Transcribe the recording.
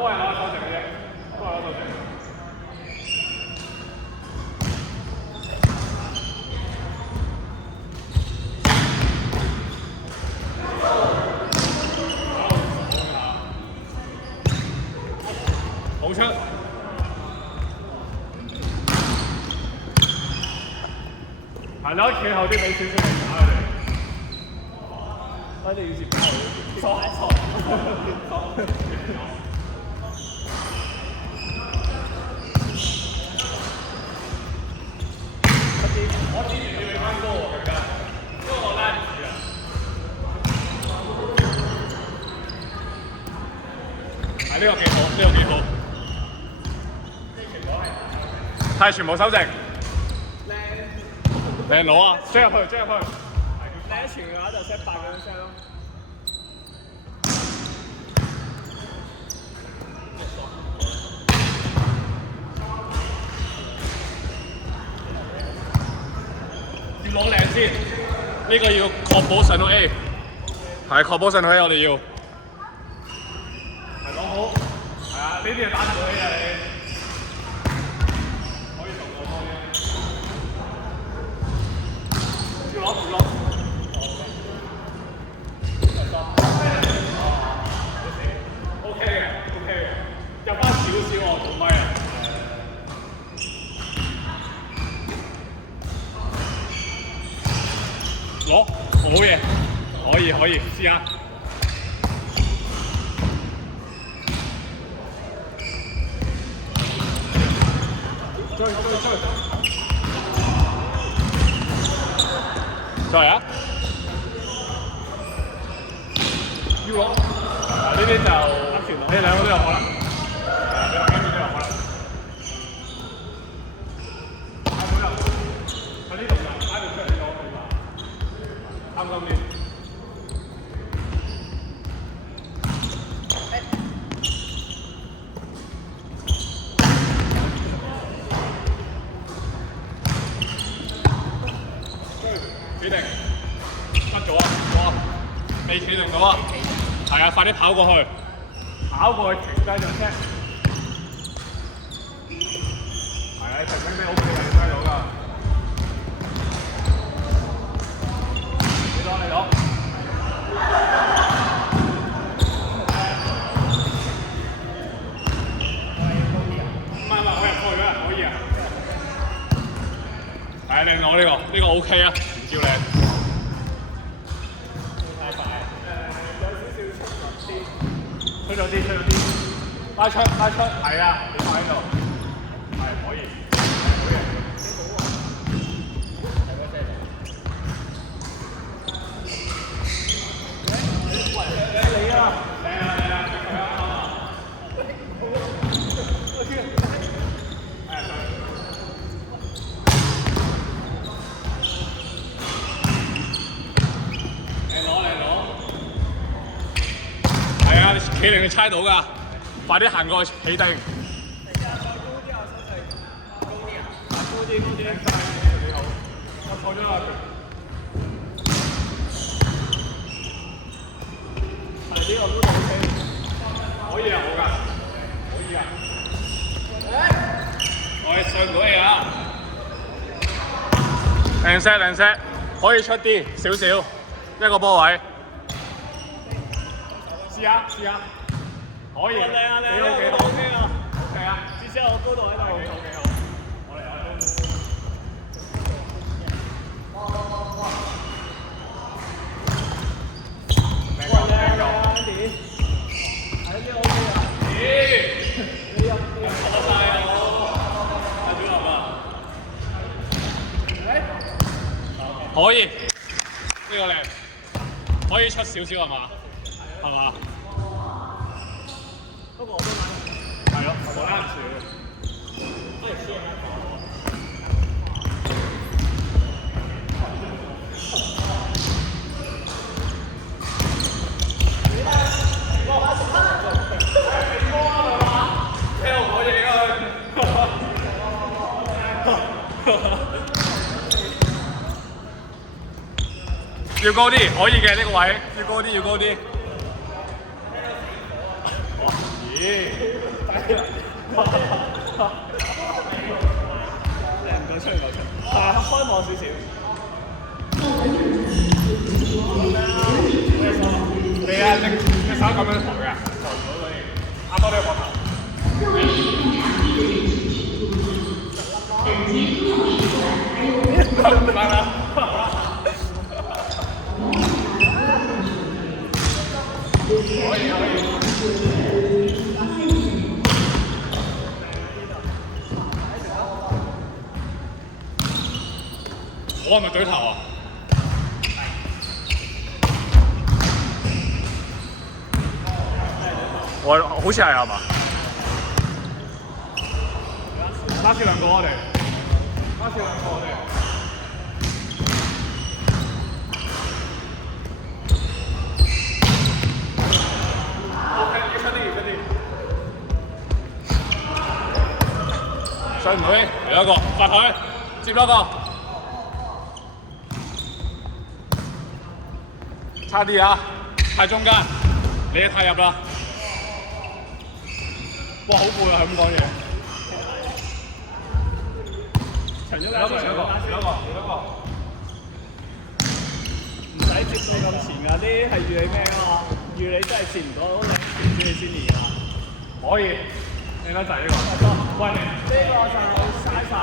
都係攞手值嘅啫，都係攞手值。好出。係咯，企後啲俾少少力打佢哋。我哋要接錯。我之前要你翻高喎，更加，因為我拉唔住啊。係呢個幾好，呢個幾好。係全部收直。靚攞啊！追入去，追入去。第一傳嘅話就 set 8%咯。要攞靚先，呢個要確保上到 A， 係確保上到 A， 我哋要。係攞好，係啊，呢啲係打唔到 A 啊你。可以做到多啲。要攞唔攞 ？OK 嘅 ，OK 嘅，入翻少少我做咪啊。攞，好嘢，可以，試下。追！再嚟啊！要攞，呢啲就呢兩個都有可能，你話跟住都有可能。喺呢度就喺度出嚟攞對吧？啱唔啱先？企定，得咗啊！哇，未企定到啊！係啊，快啲跑過去，跑過去停低就 set。係啊，停停地 OK 嘅，你睇到㗎。你攞。唔係，我入去㗎，可以啊。係啊，靚攞呢個 OK 啊，唔照靚。太快。有少少出咗啲，拉出，係啊，你放喺度，係可以，你啊，嚟啦，企定你猜到㗎，快啲行過去企定。高啲，幾好。我錯咗啦。係呢個都 OK， 可以啊，好㗎，可以啊。我哋上唔到嚟啊！靚 set， 可以出啲少少，一個波位。試下，可以，幾好，係啊，至少我高度喺度，幾好，我哋可以，呢個靚，可以出少少係嘛？係嘛？不過我都買唔住。係咯，我拉唔住。我哋試下講。要高啲，可以嘅呢個位，要高啲。咦？唔該出唔該出，係開網少少。你啊，隻手咁樣抬嘅，抬唔到嗰啲，啱多呢個膊頭。唔係啦。可以可以。我係咪對頭啊？我好似係係嘛？拉住兩個我哋，拉住兩個我哋。上唔去，嚟一個，發佢，接多個。差啲啊！太中間，你太入啦！哇，好攰啊！係咁講嘢。長咗兩個，唔使接到咁前㗎，啲係預你咩啊嘛？預你真係接唔到，你接你先練啊！可以，你得滯呢個。喂，呢個就嘥晒喎。